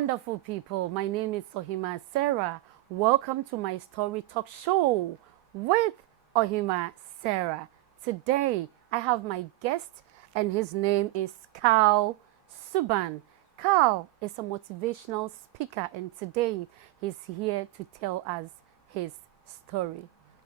wonderful people. My name is Ohemaa Sarah. Welcome to my story talk show with Ohemaa Sarah. Today, I have my guest, and his name is Karl Subban. Karl is a motivational speaker, and today he's here to tell us his story.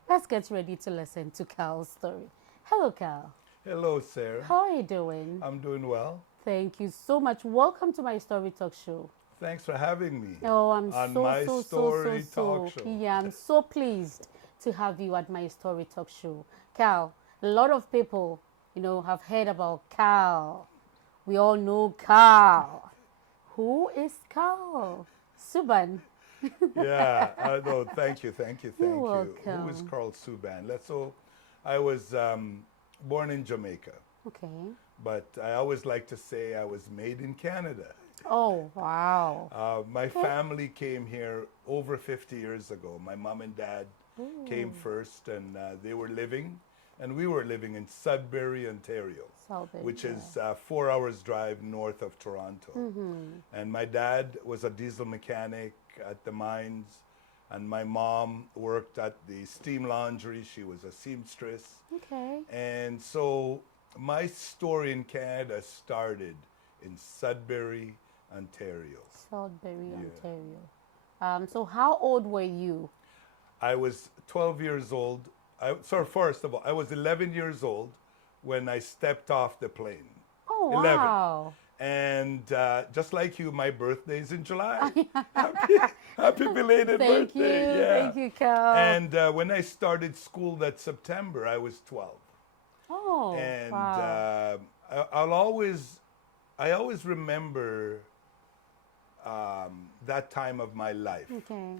Let's get ready to listen to Karl's story. Hello, Karl. Hello, Sarah. How are you doing? I'm doing well. Thank you so much. Welcome to my story talk show. Thanks for having me Oh, I'm on so, my so, story so, so, talk so, show. yeah, I'm so pleased to have you at my story talk show. Karl, a lot of people, have heard about Karl. We all know Karl. Who is Karl? Subban. Yeah, no, thank you. You're Who is welcome. Karl Subban? I was born in Jamaica, Okay. but I always like to say I was made in Canada. Oh, wow. My family came here over 50 years ago. My mom and dad came first, and they were living, and we were living in Sudbury, Ontario, Salvage, which yeah. is 4 hours drive north of Toronto. And my dad was a diesel mechanic at the mines, and my mom worked at the steam laundry. She was a seamstress. Okay. And so my story in Canada started in Sudbury, Ontario. Salisbury, Yeah. Ontario. So how old were you? I was 12 years old. First of all, I was 11 years old when I stepped off the plane. Oh, 11. wow. And just like you, my birthday's in July. Happy belated Thank you. birthday. Yeah. Thank you, Karl. And when I started school that September, I was 12. Oh, And wow. I always remember that time of my life. Okay.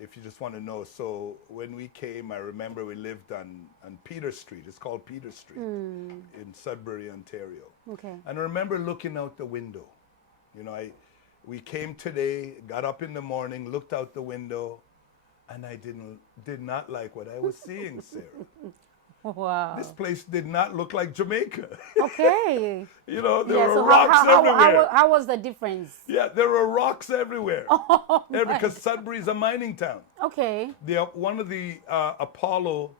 If you just want to know, so when we came, I remember we lived on Peter Street. It's called Peter Street in Sudbury, Ontario. Okay. And I remember looking out the window. We came today, got up in the morning, looked out the window, and I did not like what I was seeing, Sarah. Wow. This place did not look like Jamaica. Okay. There Yeah, were so rocks everywhere. how was the difference? Yeah, there were rocks everywhere. Oh, Because Sudbury is a mining town. okay. One of the Apollo,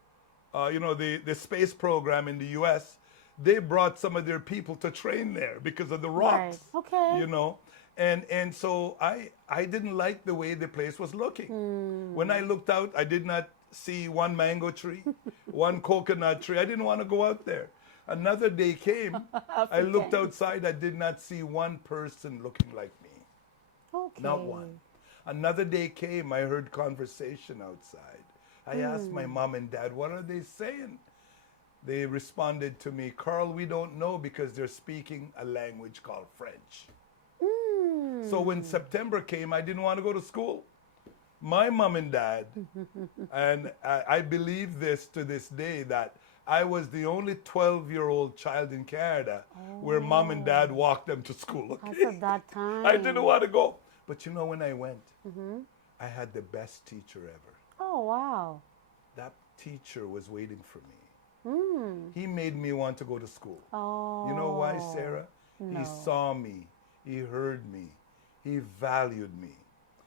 the space program in the U.S., they brought some of their people to train there because of the rocks. Right. Okay. And so I didn't like the way the place was looking. When I looked out, I did not see one mango tree, one coconut tree. I didn't want to go out there. Another day came, I looked outside, I did not see one person looking like me. Okay. Not one. Another day came, I heard conversation outside. I asked my mom and dad, what are they saying? They responded to me, Karl, we don't know because they're speaking a language called French. So when September came, I didn't want to go to school. My mom and dad, and I believe this to this day, that I was the only 12-year-old child in Canada where mom and dad walked them to school. That's Okay? at that time. I didn't want to go. But when I went, I had the best teacher ever. Oh, wow. That teacher was waiting for me. He made me want to go to school. Oh. You know why, Sarah? No. He saw me. He heard me. He valued me.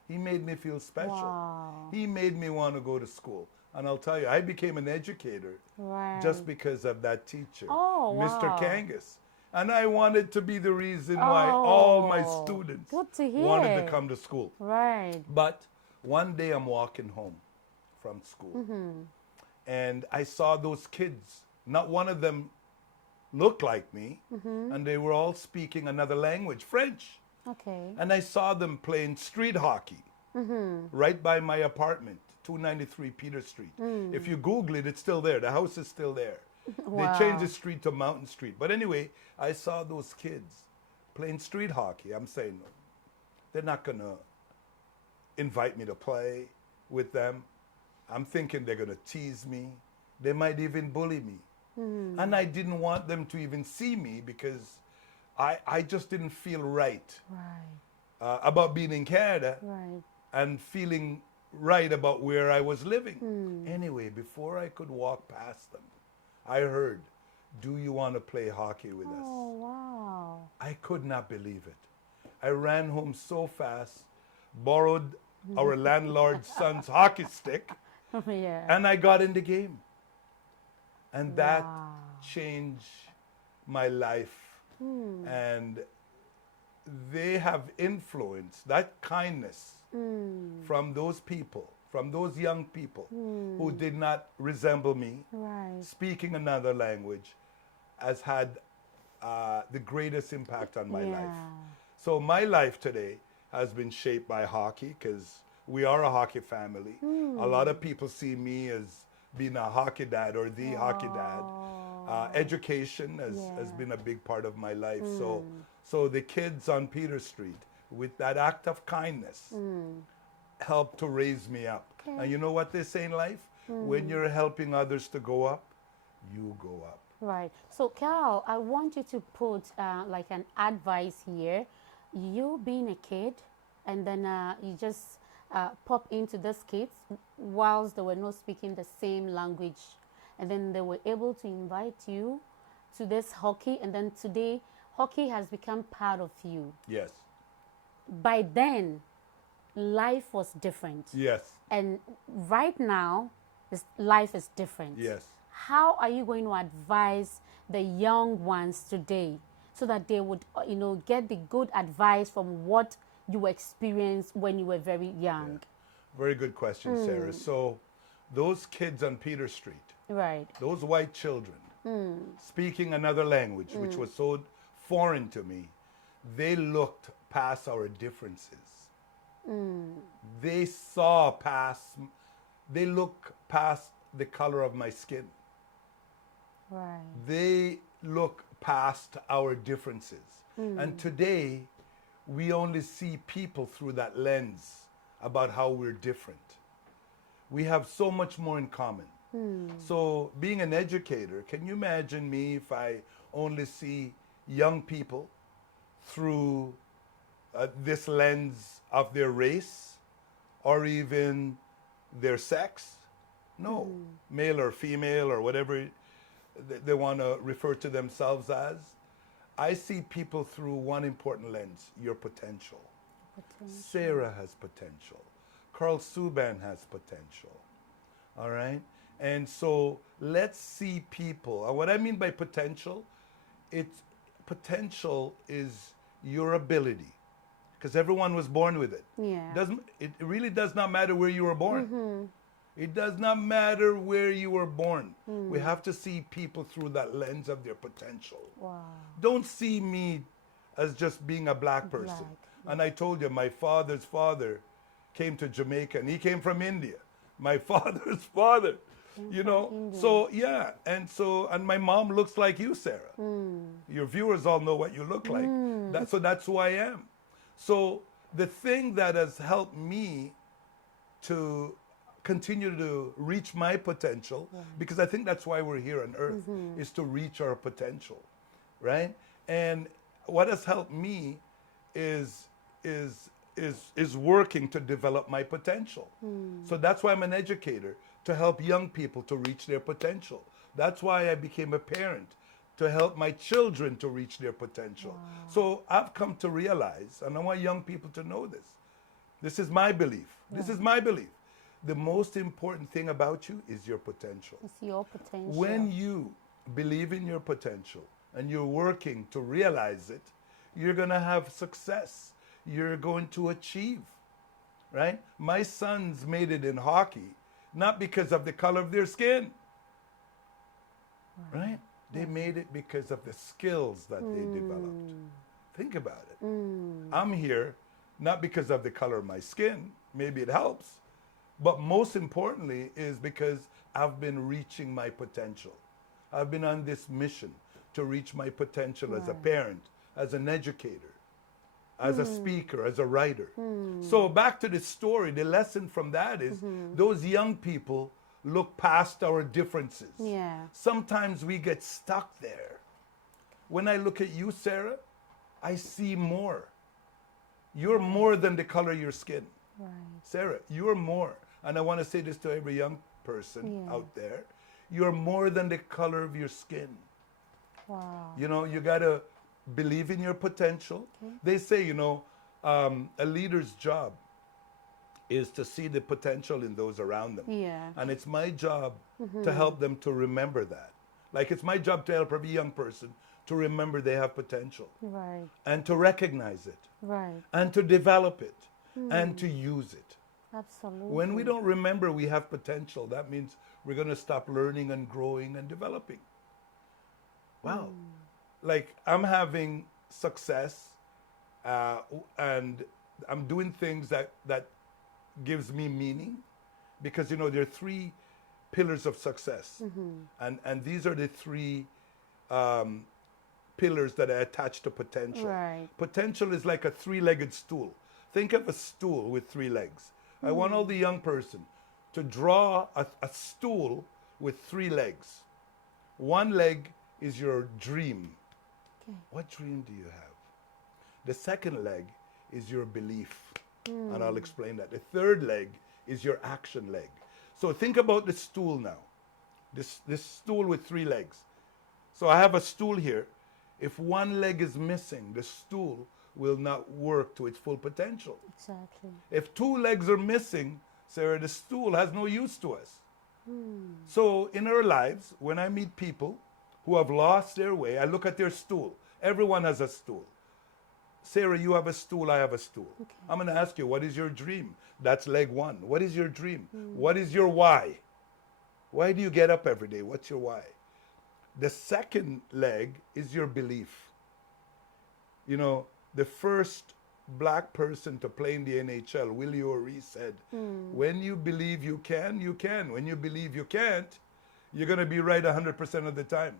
He made me feel special. Wow. He made me want to go to school. And I'll tell you, I became an educator Right. just because of that teacher, Oh, Mr. wow. Kangas. And I wanted to be the reason why all my Oh, students good to wanted hear. to come to school. Right. But one day I'm walking home from school, and I saw those kids. Not one of them looked like me, and they were all speaking another language, French. Okay. And I saw them playing street hockey right by my apartment, 293 Peter Street. If you Google it, it's still there. The house is still there. Wow. They changed the street to Mountain Street. But anyway, I saw those kids playing street hockey. I'm saying, they're not going to invite me to play with them. I'm thinking they're going to tease me. They might even bully me. And I didn't want them to even see me because I just didn't feel right Right. about being in Canada Right. and feeling right about where I was living. Anyway, before I could walk past them, I heard, do you want to play hockey with us? Oh, wow. I could not believe it. I ran home so fast, borrowed our landlord's son's hockey stick, Yeah. and I got in the game. And that Wow. changed my life. And they have influenced that kindness from those people, from those young people who did not resemble me, Right. speaking another language, has had the greatest impact on my Yeah. life. So my life today has been shaped by hockey because we are a hockey family. A lot of people see me as being a hockey dad or the hockey dad. Education has been a big part of my life. So the kids on Peter Street, with that act of kindness, helped to raise me up. Okay. And you know what they say in life? When you're helping others to go up, you go up. Right. So, Karl, I want you to put like an advice here. You being a kid, and then you just pop into these kids whilst they were not speaking the same language, and then they were able to invite you to this hockey, and then today hockey has become part of you. Yes. By then, life was different, Yes. and right now, life is different. Yes. How are you going to advise the young ones today so that they would, get the good advice from what you experienced when you were very young? Very good question, Sarah. So those kids on Peter Street, Right. those white children, speaking another language, which was so foreign to me, they looked past our differences. They saw past, they look past the color of my skin. Right. They look past our differences. And today, we only see people through that lens about how we're different. We have so much more in common. So, being an educator, can you imagine me if I only see young people through this lens of their race or even their sex? No, male or female or whatever they want to refer to themselves as. I see people through one important lens, your potential. Sarah has potential. Karl Subban has potential. All right? And so let's see people. And what I mean by potential, potential is your ability. Because everyone was born with it. Yeah. It really does not matter where you were born. It does not matter where you were born. We have to see people through that lens of their potential. Wow. Don't see me as just being a black person. And I told you, my father's father came to Jamaica, and he came from India. My father's father, So yeah, and my mom looks like you, Sarah. Your viewers all know what you look like. That's who I am. So the thing that has helped me to continue to reach my potential, because I think that's why we're here on earth, is to reach our potential, right? And what has helped me is working to develop my potential. So that's why I'm an educator, to help young people to reach their potential. That's why I became a parent, to help my children to reach their potential. So I've come to realize, and I want young people to know this. This is my belief. This is my belief. The most important thing about you is your potential. It's your potential. When you believe in your potential and you're working to realize it, you're going to have success. You're going to achieve, right? My sons made it in hockey, not because of the color of their skin, right? They made it because of the skills that they developed. Think about it. I'm here not because of the color of my skin. Maybe it helps. But most importantly is because I've been reaching my potential. I've been on this mission to reach my potential as a parent, as an educator, as a speaker, as a writer. So back to the story, the lesson from that is those young people look past our differences. Yeah. Sometimes we get stuck there. When I look at you, Sarah, I see more. You're more than the color of your skin. Right. Sarah, you're more. And I want to say this to every young person out there. You're more than the color of your skin. Wow. You got to believe in your potential. They say, A leader's job is to see the potential in those around them. Yeah. And it's my job to help them to remember that. Like it's my job to help every young person to remember they have potential Right. and to recognize it Right. and to develop it and to use it. Absolutely. When we don't remember we have potential, that means we're going to stop learning and growing and developing. Wow. Like I'm having success and I'm doing things that gives me meaning because, you know, there are three pillars of success. And these are the three pillars that are attached to potential. Right. Potential is like a three-legged stool. Think of a stool with three legs. I want all the young person to draw a stool with three legs. One leg is your dream. Okay. What dream do you have? The second leg is your belief. And I'll explain that. The third leg is your action leg. So think about the stool now. This stool with three legs. So I have a stool here. If one leg is missing, the stool will not work to its full potential. Exactly. If two legs are missing, Sarah, the stool has no use to us. So in our lives, when I meet people who have lost their way, I look at their stool. Everyone has a stool. Sarah, you have a stool, I have a stool. Okay. I'm going to ask you, what is your dream? That's leg one. What is your dream? What is your why? Why do you get up every day? What's your why? The second leg is your belief. You know, the first black person to play in the NHL, Willie O'Ree, said, when you believe you can, you can. When you believe you can't, you're going to be right 100% of the time.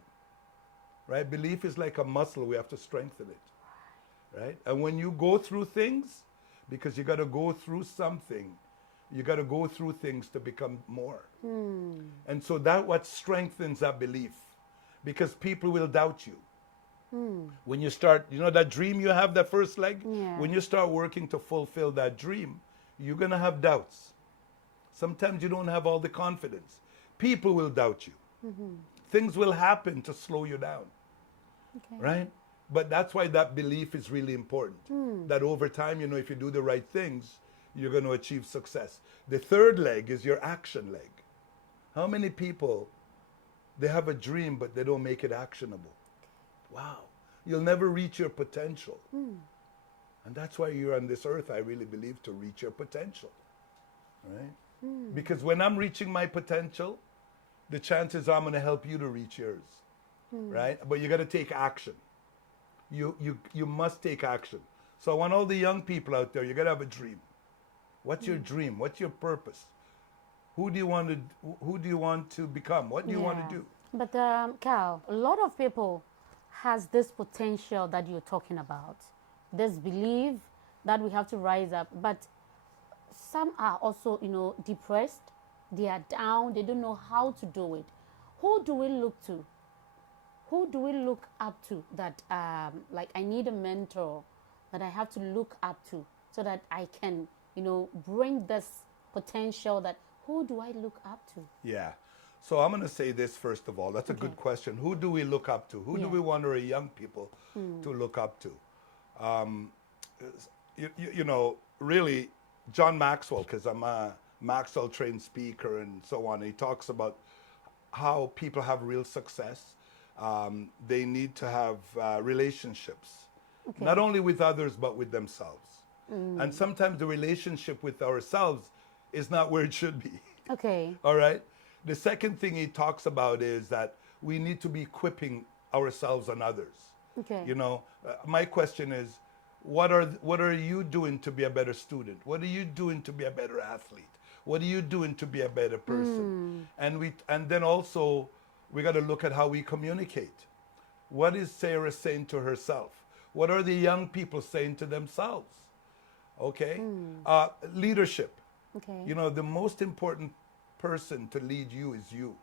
Right? Belief is like a muscle. We have to strengthen it. Right? And when you go through things, because you got to go through something, you got to go through things to become more. And so that what strengthens that belief, because people will doubt you. When you start, you know that dream you have, that first leg? Yeah. When you start working to fulfill that dream, you're going to have doubts. Sometimes you don't have all the confidence. People will doubt you. Things will happen to slow you down. Okay. Right? But that's why that belief is really important. That over time, you know, if you do the right things, you're going to achieve success. The third leg is your action leg. How many people, they have a dream, but they don't make it actionable? Wow. You'll never reach your potential. And that's why you're on this earth, I really believe, to reach your potential. Right? Because when I'm reaching my potential, the chances are I'm going to help you to reach yours. Right? But you got to take action. You must take action. So I want all the young people out there, you got to have a dream. What's your dream? What's your purpose? Who do you want to become? What do you want to do? But Karl, a lot of people has this potential that you're talking about, this belief that we have to rise up. But some are also, you know, depressed. They are down. They don't know how to do it. Who do we look to? Who do we look up to that, like, I need a mentor that I have to look up to so that I can, you know, bring this potential that, who do I look up to? Yeah. So I'm going to say this first of all. That's a good question. Who do we look up to? Who do we want our young people to look up to? You know, really, John Maxwell, because I'm a Maxwell trained speaker and so on, he talks about how people have real success. They need to have relationships, not only with others, but with themselves. And sometimes the relationship with ourselves is not where it should be. Okay. All right? The second thing he talks about is that we need to be equipping ourselves and others. Okay. You know, my question is, what are you doing to be a better student? What are you doing to be a better athlete? What are you doing to be a better person? And then also, we got to look at how we communicate. What is Sarah saying to herself? What are the young people saying to themselves? Okay? Leadership. Okay. You know, the most important person to lead you is you.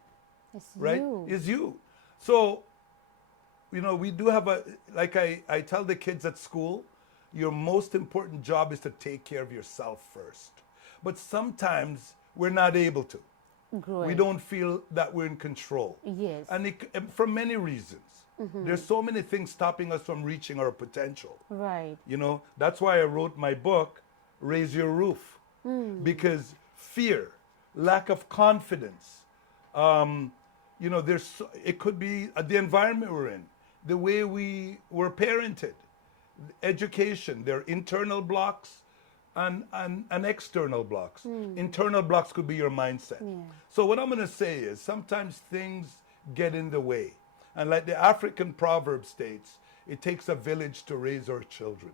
It's Right? you. Is you. So, you know, we do have like I tell the kids at school, your most important job is to take care of yourself first. But sometimes we're not able to. Great. We don't feel that we're in control. Yes. And for many reasons. There's so many things stopping us from reaching our potential. Right. You know, that's why I wrote my book, Raise Your Roof. Because fear, lack of confidence, you know, it could be the environment we're in, the way we were parented, education, there are internal blocks and external blocks. Internal blocks could be your mindset. Yeah. So what I'm going to say is sometimes things get in the way. And like the African proverb states, it takes a village to raise our children.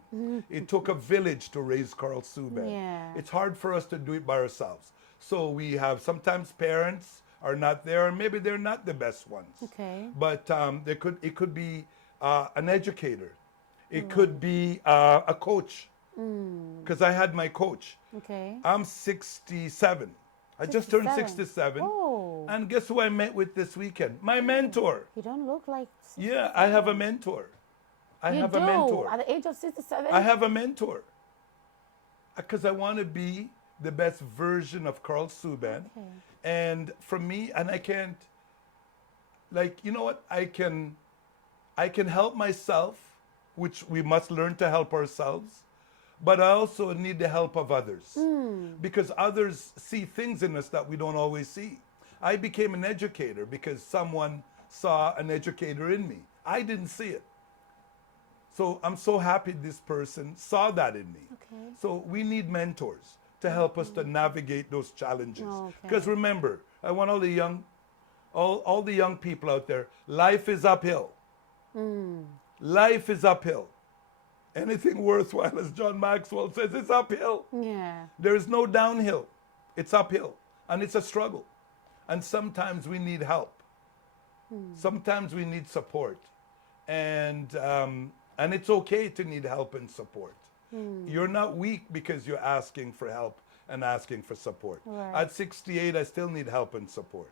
It took a village to raise Karl Subban. Yeah. It's hard for us to do it by ourselves. So we have sometimes parents are not there, and maybe they're not the best ones. Okay. But it could be an educator. It could be a coach. Because I had my coach. Okay. I'm 67. I just turned 67. 67. Oh. And guess who I met with this weekend? My mentor. You don't look like. Yeah, I have a mentor. I You have do a mentor. at the age of 67. I have a mentor. Because I want to be the best version of Karl Subban. Okay. And for me, and I can't, like, you know what? I can help myself, which we must learn to help ourselves. But I also need the help of others. Because others see things in us that we don't always see. I became an educator because someone saw an educator in me. I didn't see it. So I'm so happy this person saw that in me. Okay. So we need mentors to help us to navigate those challenges. Okay. Because remember, I want all the young people out there, life is uphill. Life is uphill. Anything worthwhile, as John Maxwell says, it's uphill. Yeah. There is no downhill. It's uphill. And it's a struggle. And sometimes we need help. Sometimes we need support. And it's okay to need help and support. You're not weak because you're asking for help and asking for support. Right. At 68, I still need help and support.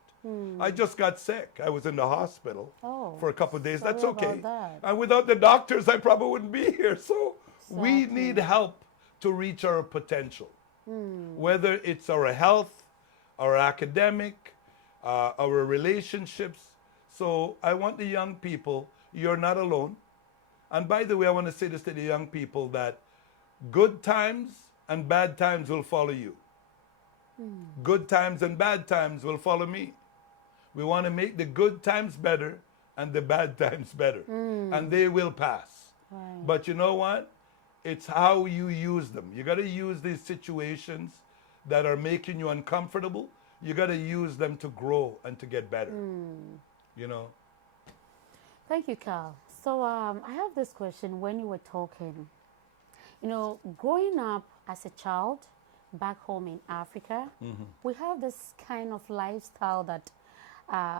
I just got sick. I was in the hospital for a couple of days. Sorry That's okay. about that. And without the doctors, I probably wouldn't be here. So we Exactly. need help to reach our potential. Whether it's our health, our academic, our relationships. So I want the young people, you're not alone. And by the way, I want to say this to the young people that good times and bad times will follow you. Good times and bad times will follow me. We want to make the good times better and the bad times better. And they will pass. Right. But you know what? It's how you use them. You got to use these situations that are making you uncomfortable. You got to use them to grow and to get better. You know? Thank you, Karl. So I have this question when you were talking. You know, growing up as a child back home in Africa, we have this kind of lifestyle that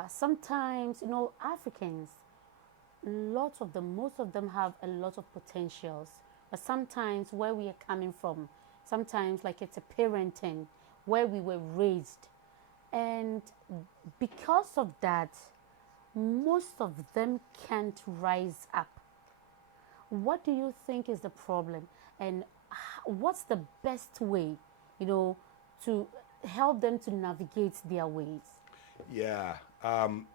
sometimes, you know, Africans, most of them have a lot of potentials. But sometimes where we are coming from, sometimes like it's a parenting, where we were raised. And because of that, most of them can't rise up. What do you think is the problem? And what's the best way, you know, to help them to navigate their ways? Yeah.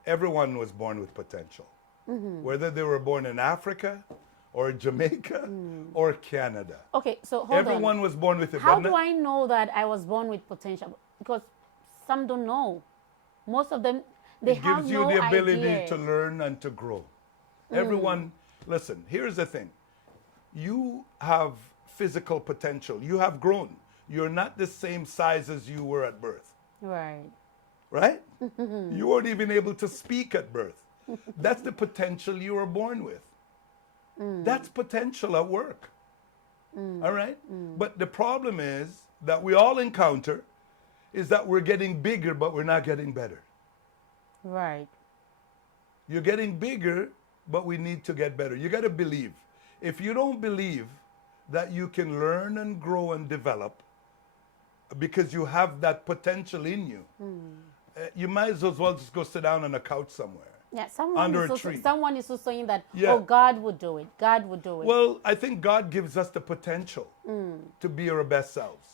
Everyone was born with potential. Whether they were born in Africa or Jamaica or Canada. Okay, so hold Everyone on. was born with it. How but do I know that I was born with potential? Because some don't know. Most of them, they it have gives you no the ability idea. to learn and to grow. Everyone, listen, here's the thing. You have physical potential. You have grown. You're not the same size as you were at birth. Right. Right? You weren't even able to speak at birth. That's the potential you were born with. That's potential at work. All right? But the problem is that we all encounter is that we're getting bigger, but we're not getting better. Right. You're getting bigger, but we need to get better. You got to believe. If you don't believe that you can learn and grow and develop because you have that potential in you, you might as well just go sit down on a couch somewhere. Yeah, someone Under is a also, tree. someone is also saying that, Yeah. oh, God would do it. God would do it. Well, I think God gives us the potential to be our best selves.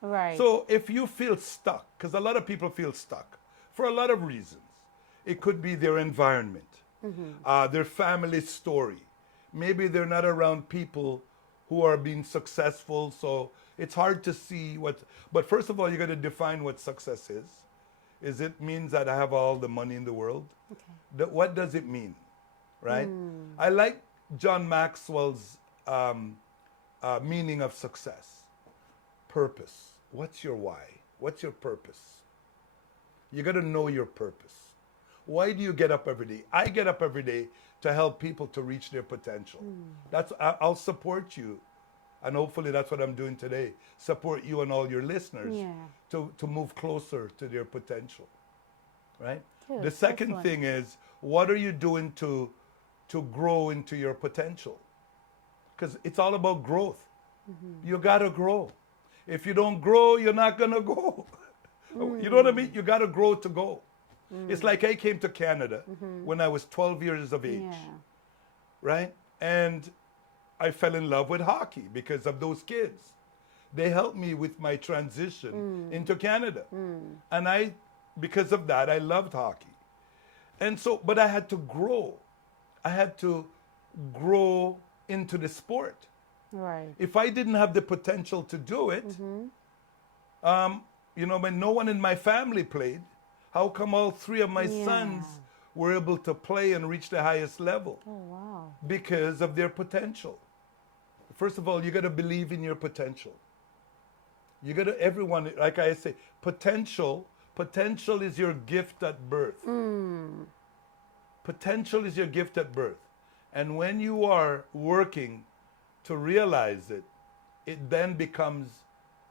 right. So if you feel stuck, because a lot of people feel stuck, for a lot of reasons. It could be their environment, their family story. Maybe they're not around people who are being successful, so it's hard to see what. But first of all, you got to define what success is. Is it means that I have all the money in the world? Okay. What does it mean, right? I like John Maxwell's meaning of success. Purpose. What's your why? What's your purpose? You got to know your purpose. Why do you get up every day? I get up every day to help people to reach their potential. I'll support you, and hopefully that's what I'm doing today. Support you and all your listeners to move closer to their potential, right? Good. The second Excellent. thing is, what are you doing to grow into your potential? Because it's all about growth. You got to grow. If you don't grow, you're not going to go. You know what I mean? You got to grow to go. It's like I came to Canada when I was 12 years of age, right? And I fell in love with hockey because of those kids. They helped me with my transition into Canada. And because of that, I loved hockey. And so, but I had to grow. I had to grow into the sport. Right. If I didn't have the potential to do it, when no one in my family played, how come all three of my sons were able to play and reach the highest level? Oh, wow. Because of their potential. First of all, you got to believe in your potential. You got to, everyone, like I say, potential is your gift at birth. Potential is your gift at birth. And when you are working to realize it, it then becomes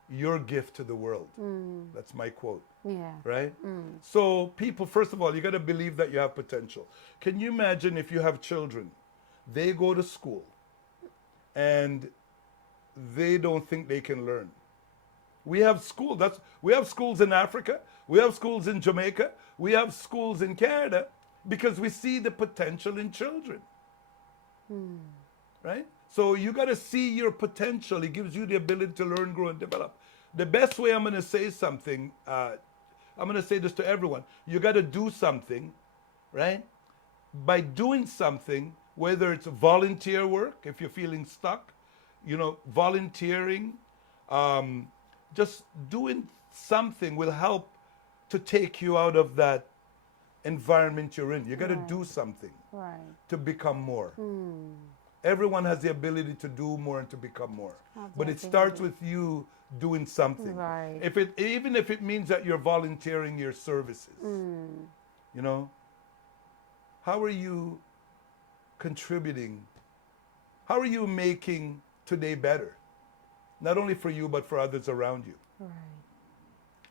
your gift to the world. That's my quote. Yeah. Right? So people, first of all, you got to believe that you have potential. Can you imagine if you have children, they go to school and they don't think they can learn? We have schools in Africa, we have schools in Jamaica, we have schools in Canada because we see the potential in children. Right? So you got to see your potential. It gives you the ability to learn, grow, and develop. The best way I'm going to say something, I'm going to say this to everyone. You got to do something, right? By doing something, whether it's volunteer work, if you're feeling stuck, volunteering, just doing something will help to take you out of that environment you're in. You got to do something to become more. Everyone has the ability to do more and to become more. But it starts with you doing something. Right. Even if it means that you're volunteering your services. How are you contributing? How are you making today better? Not only for you, but for others around you. Right.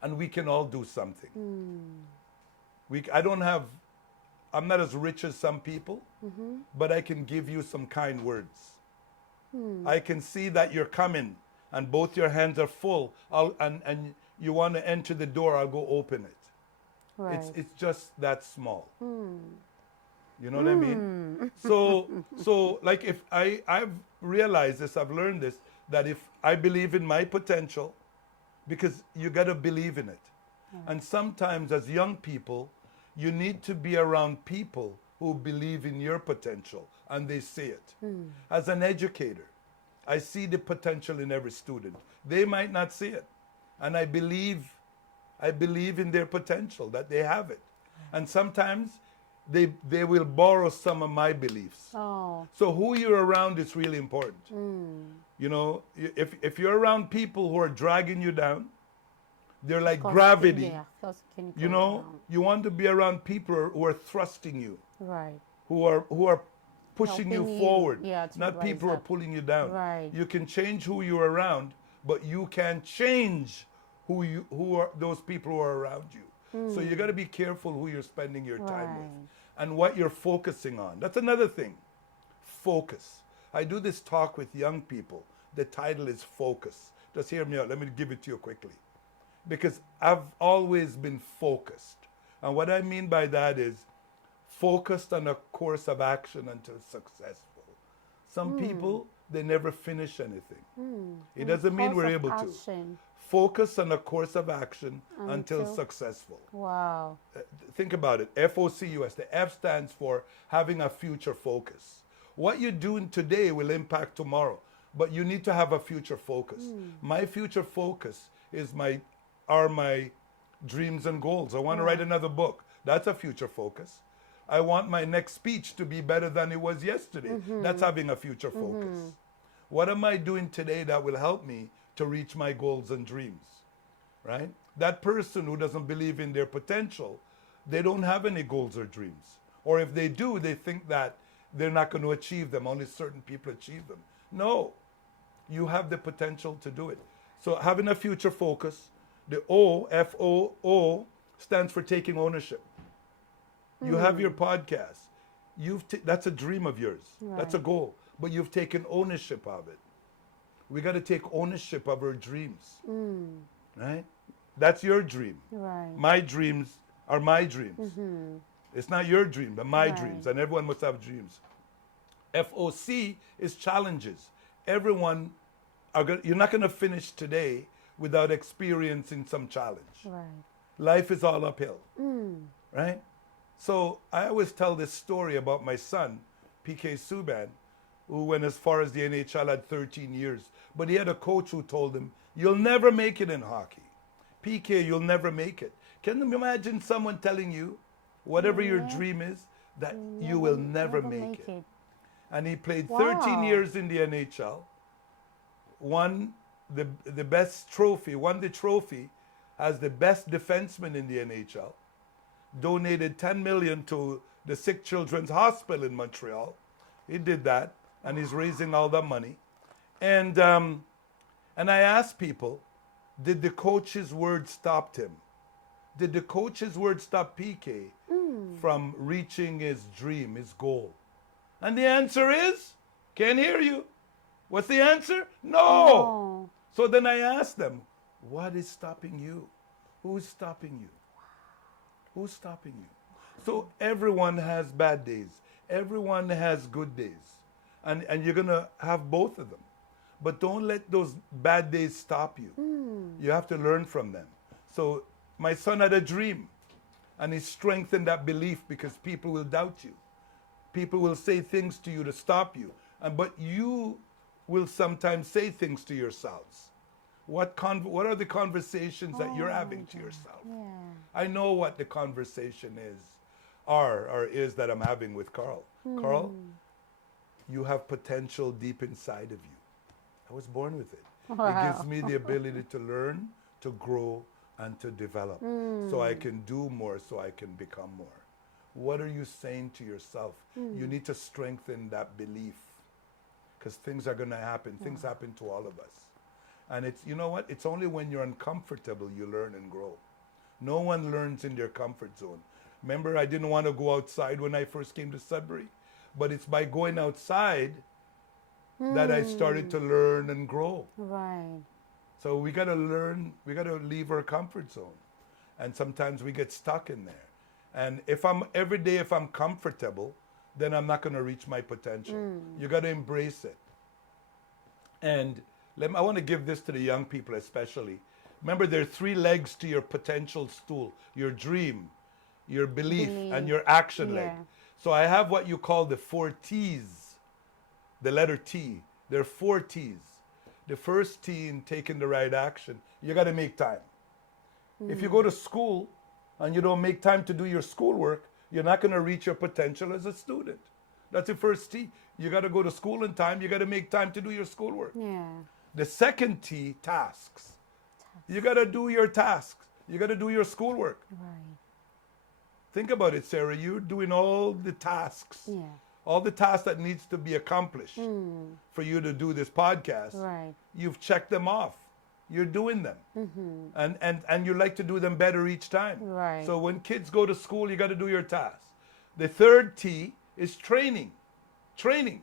And we can all do something. I'm not as rich as some people, but I can give you some kind words. I can see that you're coming and both your hands are full and you want to enter the door, I'll go open it. Right. It's just that small. You know what I mean? So like if I've realized this, I've learned this, that if I believe in my potential, because you got to believe in it. And sometimes as young people, you need to be around people who believe in your potential and they see it. As an educator, I see the potential in every student. They might not see it. And I believe in their potential, that they have it. And sometimes they will borrow some of my beliefs. Oh. So who you're around is really important. If you're around people who are dragging you down, they're like gravity. You want to be around people who are thrusting you. Right. Who are pushing Helping you you, forward. to Not people who are rise up. pulling you down. Right. You can change who you're around, but you can change who are those people who are around you. So you got to be careful who you're spending your time with and what you're focusing on. That's another thing. Focus. I do this talk with young people. The title is Focus. Just hear me out. Let me give it to you quickly. Because I've always been focused. And what I mean by that is focused on a course of action until successful. Some people they never finish anything. It Mm, doesn't mean course we're of able to. action Focus on a course of action until until, successful. wow. Think about it. FOCUS. The F stands for having a future focus. What you're doing today will impact tomorrow, but you need to have a future focus. My future focus are my dreams and goals. I want to write another book. That's a future focus. I want my next speech to be better than it was yesterday. That's having a future focus. What am I doing today that will help me to reach my goals and dreams? Right? That person who doesn't believe in their potential, they don't have any goals or dreams. Or if they do, they think that they're not going to achieve them. Only certain people achieve them. No, you have the potential to do it. So having a future focus, the O, F-O-O, stands for taking ownership. You have your podcast. That's a dream of yours. That's a Right. goal. But you've taken ownership of it. We got to take ownership of our dreams. Right? That's your dream. Right. My dreams are my dreams. It's not your dream, but my Right. dreams. And everyone must have dreams. FOC is challenges. Everyone, you're not going to finish today without experiencing some challenge. Right. Life is all uphill. Right? So I always tell this story about my son, PK Subban, who went as far as the NHL at 13 years. But he had a coach who told him, you'll never make it in hockey. PK, you'll never make it. Can you imagine someone telling you, whatever your dream is, that you will never make it? And he played 13 Wow. years in the NHL, won the best trophy, won the trophy as the best defenseman in the NHL, donated 10 million to the Sick Children's Hospital in Montreal. He did that, and he's raising all that money. And I asked people, did the coach's word stop him? Did the coach's word stop PK from reaching his dream, his goal? And the answer is, can't hear you. What's the answer? No. Oh. So then I asked them, what is stopping you? Who's stopping you? Who's stopping you? So everyone has bad days. Everyone has good days. And you're going to have both of them. But don't let those bad days stop you. You have to learn from them. So my son had a dream, and he strengthened that belief because people will doubt you. People will say things to you to stop you. But you will sometimes say things to yourselves. What are the conversations that you're having to yourself? Yeah. I know what the conversation is that I'm having with Karl. Karl, you have potential deep inside of you. I was born with it. Wow. It gives me the ability to learn, to grow, and to develop. So I can do more, so I can become more. What are you saying to yourself? You need to strengthen that belief, because things are going to happen. Things happen to all of us. And it's, you know what? It's only when you're uncomfortable you learn and grow. No one learns in their comfort zone. Remember, I didn't want to go outside when I first came to Sudbury, but it's by going outside that I started to learn and grow. Right. So we got to learn, we got to leave our comfort zone. And sometimes we get stuck in there. And every day if I'm comfortable, then I'm not going to reach my potential. You got to embrace it. And I want to give this to the young people especially. Remember, there are 3 legs to your potential stool: your dream, your belief, and your action leg. Yeah. So I have what you call the 4 T's, the letter T. There are 4 T's. The first T in taking the right action, you got to make time. If you go to school and you don't make time to do your schoolwork, you're not going to reach your potential as a student. That's the first T. You got to go to school in time. You got to make time to do your schoolwork. Yeah. The second T, tasks. You got to do your tasks. You got to do your schoolwork. Right. Think about it, Sarah. You're doing all the tasks, Yeah. all the tasks that needs to be accomplished for you to do this podcast. Right. You've checked them off. You're doing them. And you like to do them better each time. Right. So when kids go to school, you got to do your tasks. The third T is training. Training.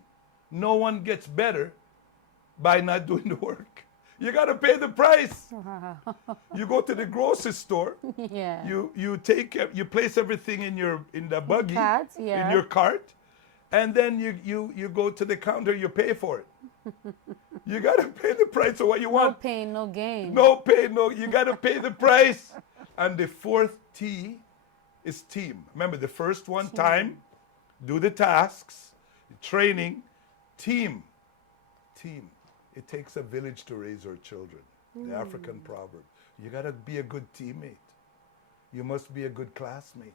No one gets better by not doing the work. You got to pay the price. You go to the grocery store. Yeah. You place everything in the buggy, Cart, yeah. in your cart, and then you go to the counter. You pay for it. You got to pay the price of what you No want. pain, no gain. No pay, no, you got to pay the price. And the fourth T is team. Remember the first one, time, do the tasks, training, team. Team. It takes a village to raise our children. The African proverb. You got to be a good teammate. You must be a good classmate.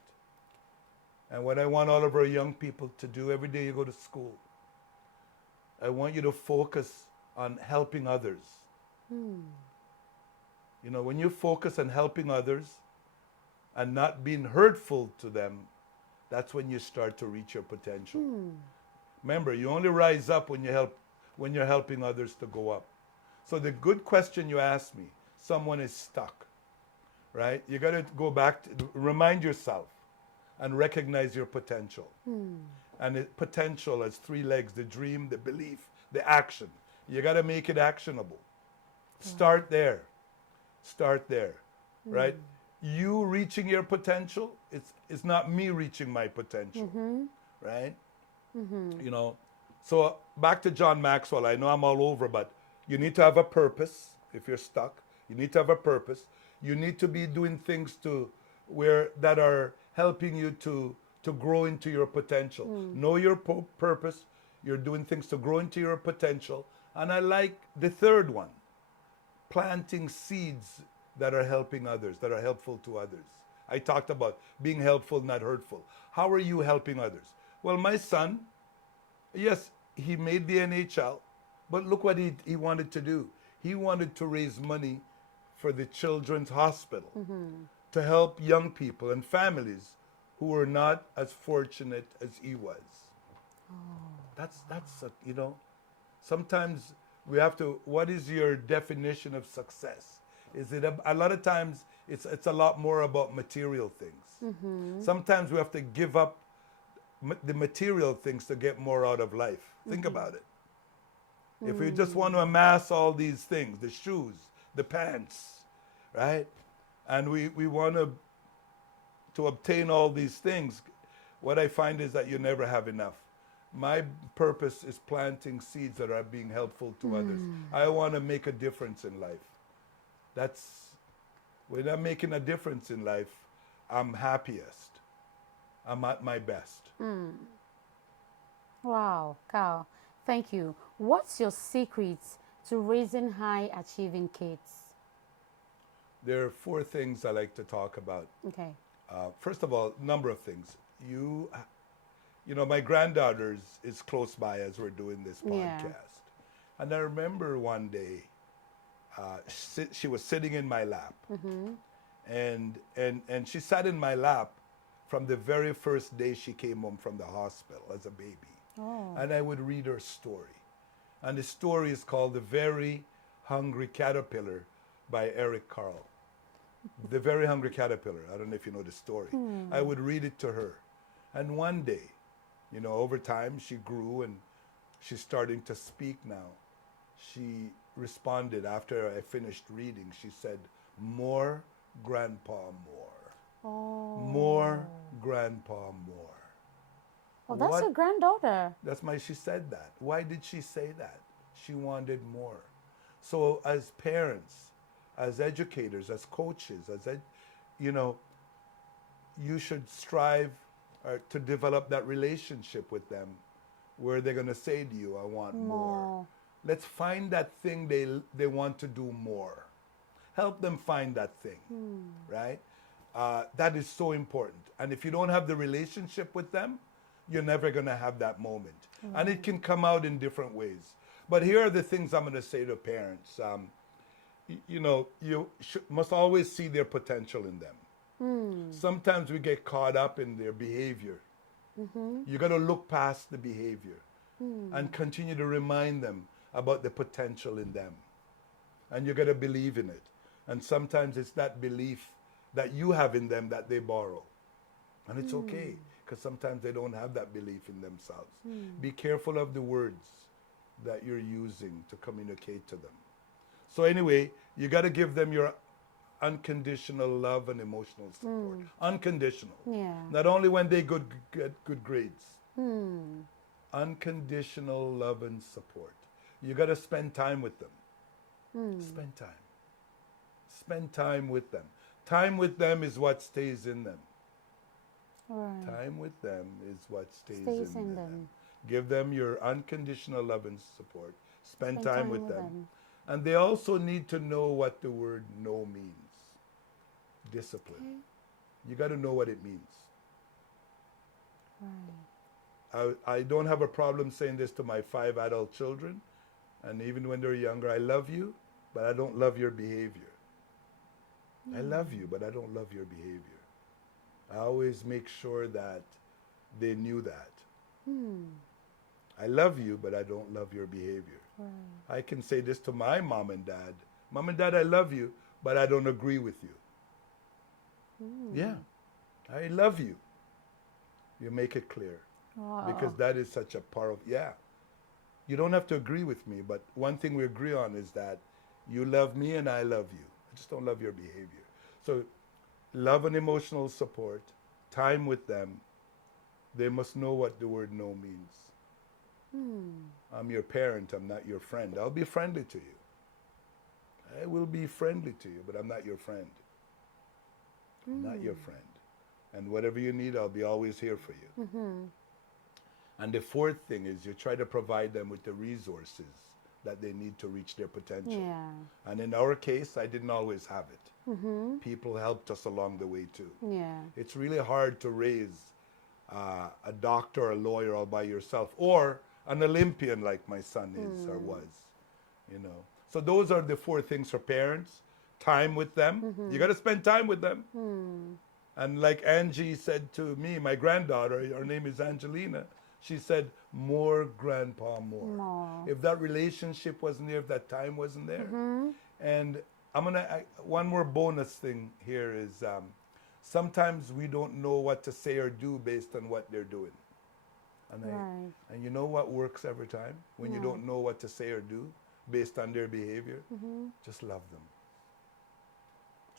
And what I want all of our young people to do every day you go to school, I want you to focus on helping others. You know, when you focus on helping others and not being hurtful to them, that's when you start to reach your potential. Remember, you only rise up when you're helping others to go up. So the good question you asked me, someone is stuck, right? You got to go back to remind yourself and recognize your potential. And potential has three legs: the dream, the belief, the action. You got to make it actionable. Start there. Start there, right? You reaching your potential, it's not me reaching my potential, right? You know, so back to John Maxwell. I know I'm all over, but you need to have a purpose. If you're stuck, you need to have a purpose. You need to be doing things that are helping you to grow into your potential. Know your purpose. You're doing things to grow into your potential. And I like the third one, planting seeds that are helping others, that are helpful to others. I talked about being helpful, not hurtful. How are you helping others? Well, my son, yes, he made the NHL, but look what he wanted to do. He wanted to raise money for the Children's Hospital to help young people and families who were not as fortunate as he was. That's you know, sometimes we have to, what is your definition of success? Is it a lot of times it's a lot more about material things. Sometimes we have to give up the material things to get more out of life. Think about it. If we just want to amass all these things, the shoes, the pants, right? And we want to obtain all these things, what I find is that you never have enough. My purpose is planting seeds that are being helpful to others. I want to make a difference in life. When I'm making a difference in life, I'm happiest. I'm at my best. Wow, Karl, thank you. What's your secret to raising high achieving kids? There are four things I like to talk about. Okay. First of all, number of things. You know, my granddaughter is close by as we're doing this podcast. And I remember one day, she was sitting in my lap. And she sat in my lap from the very first day she came home from the hospital as a baby. And I would read her story. And the story is called The Very Hungry Caterpillar by Karl. The Very Hungry Caterpillar. I don't know if you know the story. I would read it to her. And one day, you know, over time she grew and she's starting to speak now. She responded after I finished reading. She said, "More, Grandpa, more. More, Grandpa, more." Oh, that's your granddaughter. She said that. Why did she say that? She wanted more. So as parents, as educators, as coaches, you know, you should strive to develop that relationship with them where they're going to say to you, "I want more." Let's find that thing they want to do more. Help them find that thing, right? That is so important. And if you don't have the relationship with them, you're never going to have that moment. And it can come out in different ways. But here are the things I'm going to say to parents. You know, you must always see their potential in them. Sometimes we get caught up in their behavior. You got to look past the behavior and continue to remind them about the potential in them. And you got to believe in it. And sometimes it's that belief that you have in them that they borrow. And it's okay, because sometimes they don't have that belief in themselves. Be careful of the words that you're using to communicate to them. So anyway, you got to give them your unconditional love and emotional support. Unconditional. Not only when they get good grades. Unconditional love and support. You got to spend time with them. Spend time. Spend time with them. Time with them is what stays in them. Right. Time with them is what stays Stays in in them. them. Give them your unconditional love and support. Spend Spend time with them. And they also need to know what the word no means. Discipline. Okay. You got to know what it means. Right. I don't have a problem saying this to my 5 adult children. And even when they're younger, I love you, but I don't love your behavior. I love you, but I don't love your behavior. I always make sure that they knew that. I love you, but I don't love your behavior. Right. I can say this to my mom and dad. Mom and dad, I love you, but I don't agree with you. Yeah, I love you. You make it clear. Wow. Because that is such a part of, yeah. You don't have to agree with me, but one thing we agree on is that you love me and I love you. I just don't love your behavior. So love and emotional support, time with them. They must know what the word no means. I'm your parent, I'm not your friend. I'll be friendly to you. I will be friendly to you, but I'm not your friend. I'm not your friend. And whatever you need, I'll be always here for you. And the fourth thing is you try to provide them with the resources that they need to reach their potential. Yeah. And in our case, I didn't always have it. People helped us along the way too. Yeah. It's really hard to raise a doctor or a lawyer all by yourself, or an Olympian like my son is or was, you know. So those are the 4 things for parents. Time with them. You got to spend time with them. And like Angie said to me, my granddaughter, her name is Angelina, she said, more grandpa, more. If that relationship wasn't there, if that time wasn't there. And one more bonus thing here is sometimes we don't know what to say or do based on what they're doing. And you know what works every time? When you don't know what to say or do based on their behavior, just love them.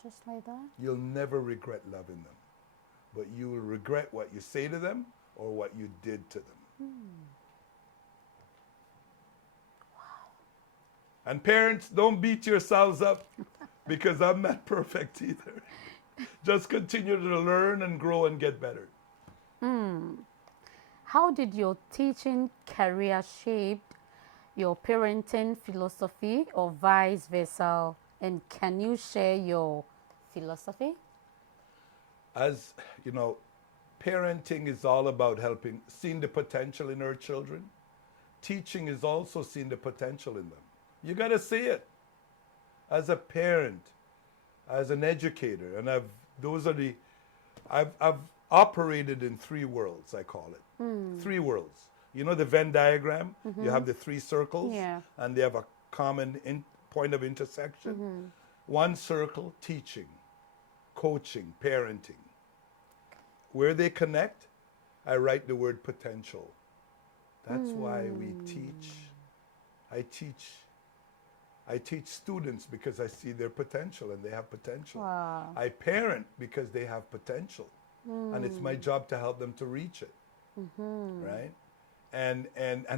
Just like that? You'll never regret loving them. But you will regret what you say to them or what you did to them. And parents, don't beat yourselves up because I'm not perfect either. Just continue to learn and grow and get better. How did your teaching career shape your parenting philosophy or vice versa? And can you share your philosophy? As you know, parenting is all about seeing the potential in our children. Teaching is also seeing the potential in them. You got to see it. As a parent, as an educator, and I've operated in 3 worlds, I call it. 3 worlds. You know the Venn diagram? You have the 3 circles, and they have a common point of intersection. One circle, teaching, coaching, parenting. Where they connect, I write the word potential. That's why we teach. I teach students because I see their potential and they have potential. Wow. I parent because they have potential. And it's my job to help them to reach it. Right? And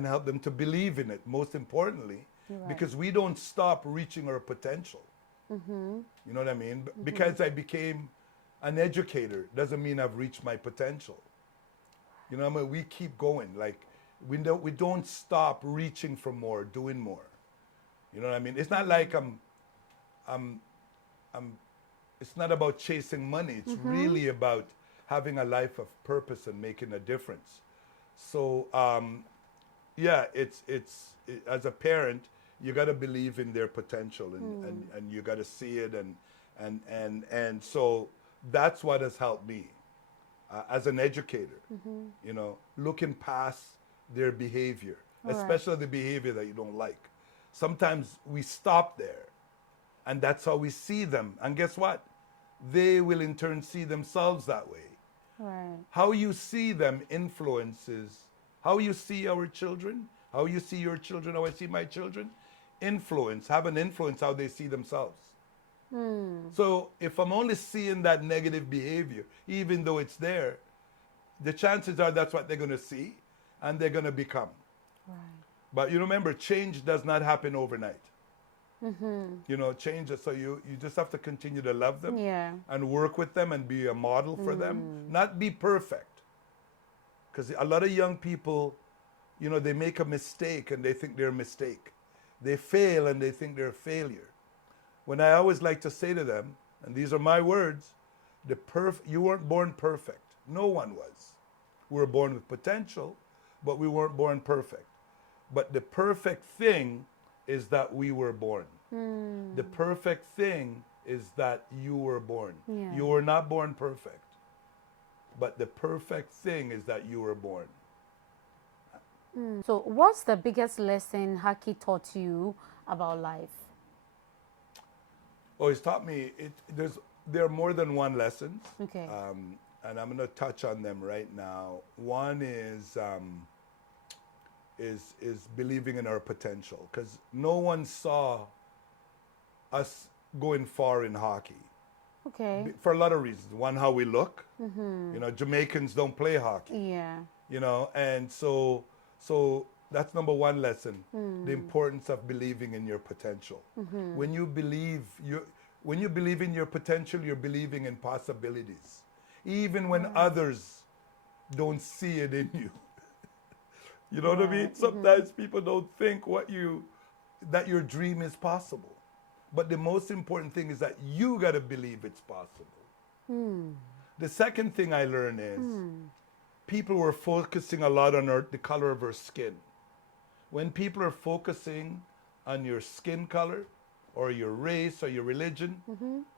help them to believe in it, most importantly, because we don't stop reaching our potential. You know what I mean? Because I became an educator doesn't mean I've reached my potential. You know what I mean? We keep going. Like we don't stop reaching for more, doing more. You know what I mean? It's not like it's not about chasing money. It's really about having a life of purpose and making a difference. So it's as a parent, you got to believe in their potential and you got to see it and so that's what has helped me as an educator. You know, looking past their behavior, especially the behavior that you don't like. Sometimes we stop there, and that's how we see them. And guess what? They will in turn see themselves that way. Right. How you see them influences how you see our children, how you see your children, how I see my children, have an influence how they see themselves. So if I'm only seeing that negative behavior, even though it's there, the chances are that's what they're going to see and they're going to become. Right. But you remember, change does not happen overnight. You know, change. So you just have to continue to love them Yeah. and work with them and be a model for them. Not be perfect. Because a lot of young people, you know, they make a mistake and they think they're a mistake. They fail and they think they're a failure. When I always like to say to them, and these are my words, you weren't born perfect. No one was. We were born with potential, but we weren't born perfect. But the perfect thing is that we were born. The perfect thing is that you were born. Yeah. You were not born perfect. But the perfect thing is that you were born. So, what's the biggest lesson hockey taught you about life? Oh, it's taught me, there are more than one lessons. Okay. And I'm going to touch on them right now. One is believing in our potential, because no one saw us going far in hockey Okay. for a lot of reasons. One, how we look. You know, Jamaicans don't play hockey. Yeah. You know, and so that's number one lesson: the importance of believing in your potential. When you believe in your potential, you're believing in possibilities, even when others don't see it in you. You know what I mean? Sometimes people don't think that your dream is possible. But the most important thing is that you got to believe it's possible. The second thing I learned is people were focusing a lot on the color of our skin. When people are focusing on your skin color or your race or your religion,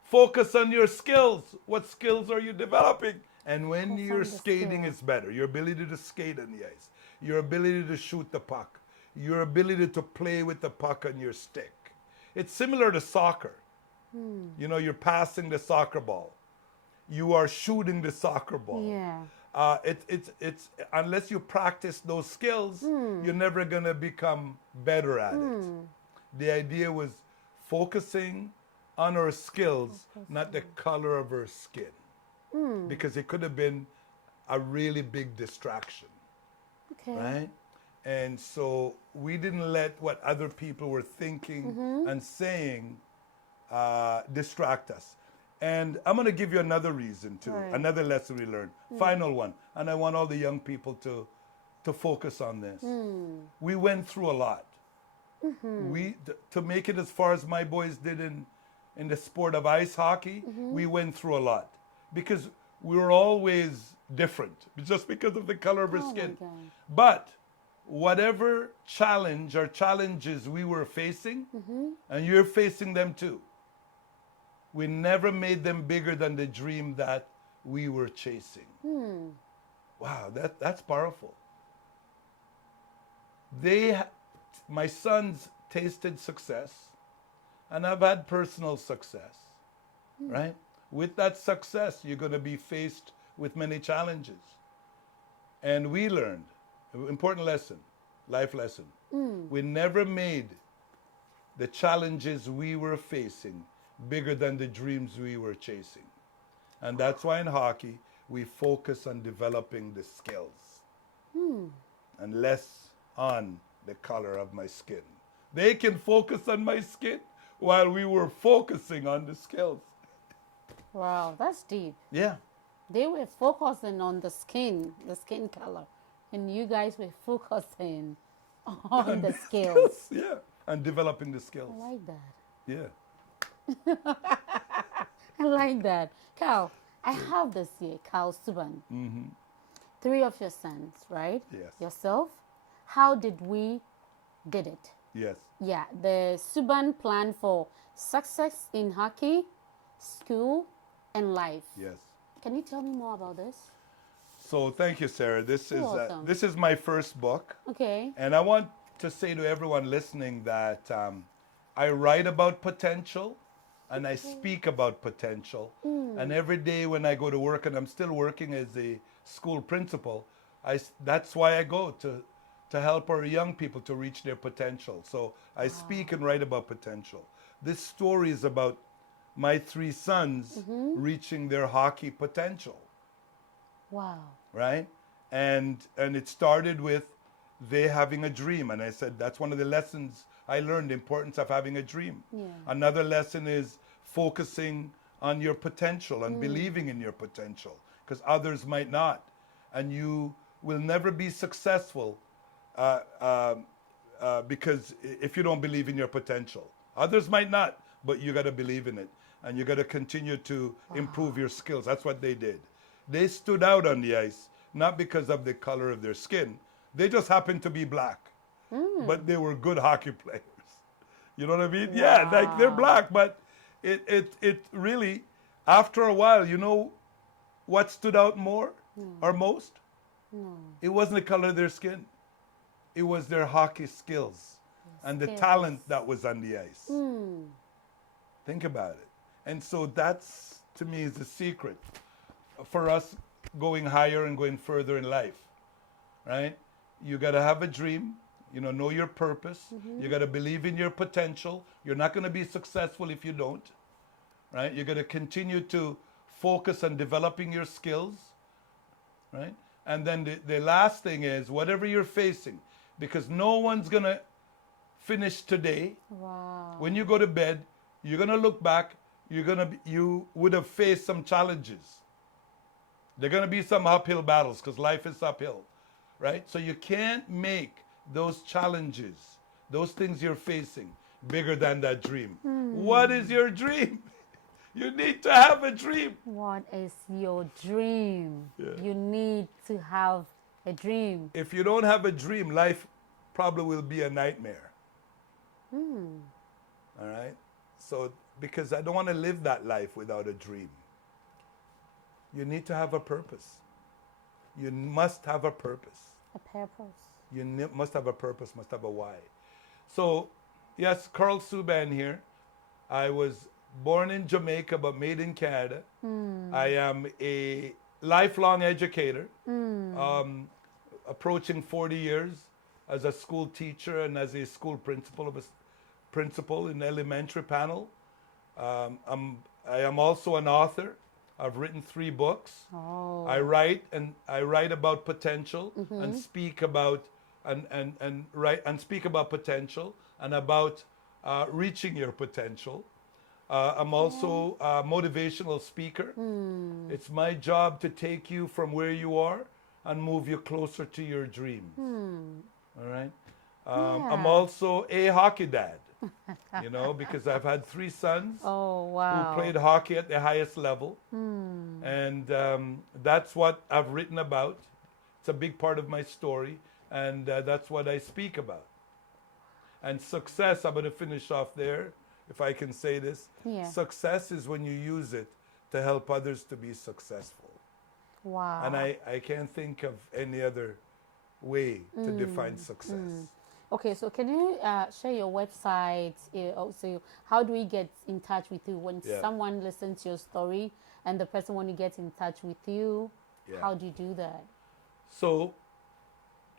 focus on your skills. What skills are you developing? And when your skating is better, your ability to skate on the ice, your ability to shoot the puck, your ability to play with the puck on your stick. It's similar to soccer. You know, you're passing the soccer ball. You are shooting the soccer ball. Yeah. It's unless you practice those skills, you're never gonna become better at it. The idea was focusing on our skills, not the color of our skin, because it could have been a really big distraction, Okay. right? And so we didn't let what other people were thinking and saying distract us. And I'm going to give you another reason too, Right. another lesson we learned. Final one. And I want all the young people to focus on this. We went through a lot. To make it as far as my boys did in the sport of ice hockey, we went through a lot. Because we were always different, just because of the color of our skin. my God. But whatever challenge or challenges we were facing, and you're facing them too, we never made them bigger than the dream that we were chasing. Wow, that's powerful. My sons tasted success, and I've had personal success, right? With that success, you're going to be faced with many challenges. And we learned, important lesson, life lesson. We never made the challenges we were facing bigger than the dreams we were chasing. And that's why in hockey, we focus on developing the skills and less on the color of my skin. They can focus on my skin while we were focusing on the skills. Wow, that's deep. Yeah. They were focusing on the skin color, and you guys were focusing on the skills. Yeah. And developing the skills. I like that. Yeah. I like that. Karl, I have this here, Karl Subban. 3 of your sons, right? Yes. Yourself. How did it? Yes. Yeah, the Subban plan for success in hockey, school, and life. Yes. Can you tell me more about this? So thank you, Sarah. You're welcome. This is my first book. Okay. And I want to say to everyone listening that I write about potential and I speak about potential. And every day when I go to work, and I'm still working as a school principal, that's why I go to help our young people to reach their potential. So I speak and write about potential. This story is about my 3 sons reaching their hockey potential. Wow. Right? And it started with they having a dream. And I said, that's one of the lessons I learned, the importance of having a dream. Yeah. Another lesson is focusing on your potential and believing in your potential, because others might not. And you will never be successful because if you don't believe in your potential. Others might not, but you got to believe in it. And you got to continue to improve your skills. That's what they did. They stood out on the ice, not because of the color of their skin. They just happened to be black. But they were good hockey players. You know what I mean? Wow. Yeah, like they're black, but it really, after a while, you know what stood out more or most? No. It wasn't the color of their skin. It was their hockey skills and the talent that was on the ice. Think about it. And so that's, to me, is the secret for us going higher and going further in life, right? You got to have a dream, know your purpose. You got to believe in your potential. You're not going to be successful if you don't, right? You got to continue to focus on developing your skills, right? And then the last thing is whatever you're facing, because no one's going to finish today. Wow. When you go to bed, you're going to look back, you would have faced some challenges. There are going to be some uphill battles because life is uphill, right? So you can't make those challenges, those things you're facing, bigger than that dream. What is your dream? You need to have a dream. What is your dream? Yeah. You need to have a dream. If you don't have a dream, life probably will be a nightmare. All right? So, because I don't want to live that life without a dream. You need to have a purpose. You must have a purpose. A purpose. You must have a purpose, must have a why. So, yes, Karl Subban here. I was born in Jamaica but made in Canada. I am a lifelong educator, approaching 40 years as a school teacher and as a school principal in elementary panel. I am also an author. I've written 3 books. Oh. I write about potential and speak about speak about potential and about reaching your potential. I'm also a motivational speaker. It's my job to take you from where you are and move you closer to your dreams. All right. I'm also a hockey dad. Because I've had 3 sons who played hockey at the highest level. And that's what I've written about. It's a big part of my story, and that's what I speak about. And success, I'm going to finish off there, if I can say this. Yeah. Success is when you use it to help others to be successful. Wow. And I can't think of any other way to define success. Okay, so can you share your website? Also, how do we get in touch with you when someone listens to your story and the person want to get in touch with you? Yeah. How do you do that? So,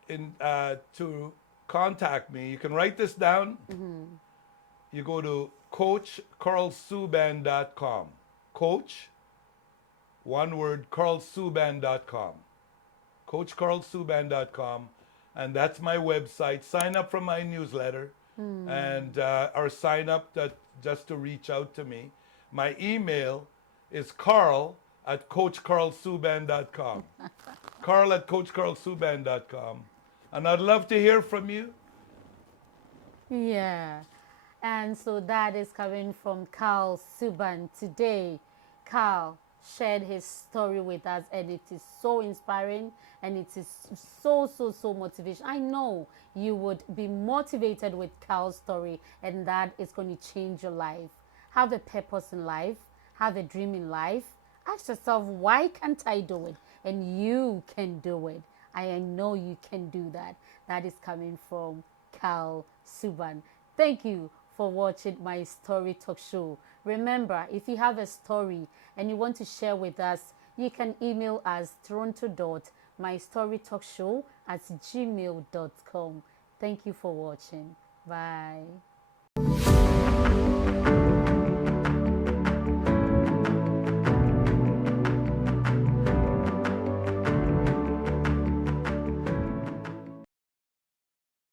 to contact me, you can write this down. You go to CoachKarlSubban.com. Coach, one word, KarlSubban.com. CoachKarlSubban.com. And that's my website. Sign up for my newsletter and or sign up just to reach out to me. My email is Karl@CoachKarlSubban.com. Karl@CoachKarlSubban.com. And I'd love to hear from you. Yeah. And so that is coming from Karl Subban today. Karl shared his story with us, and it is so inspiring and it is so motivational. I know you would be motivated with Karl's story, and that is going to change your life. Have a purpose in life, have a dream in life. Ask yourself, why can't I do it? And you can do it. I know you can do that. That is coming from Karl Subban. Thank you for watching my story talk show. Remember, if you have a story and you want to share with us, you can email us toronto.mystorytalkshow@gmail.com. Thank you for watching. Bye.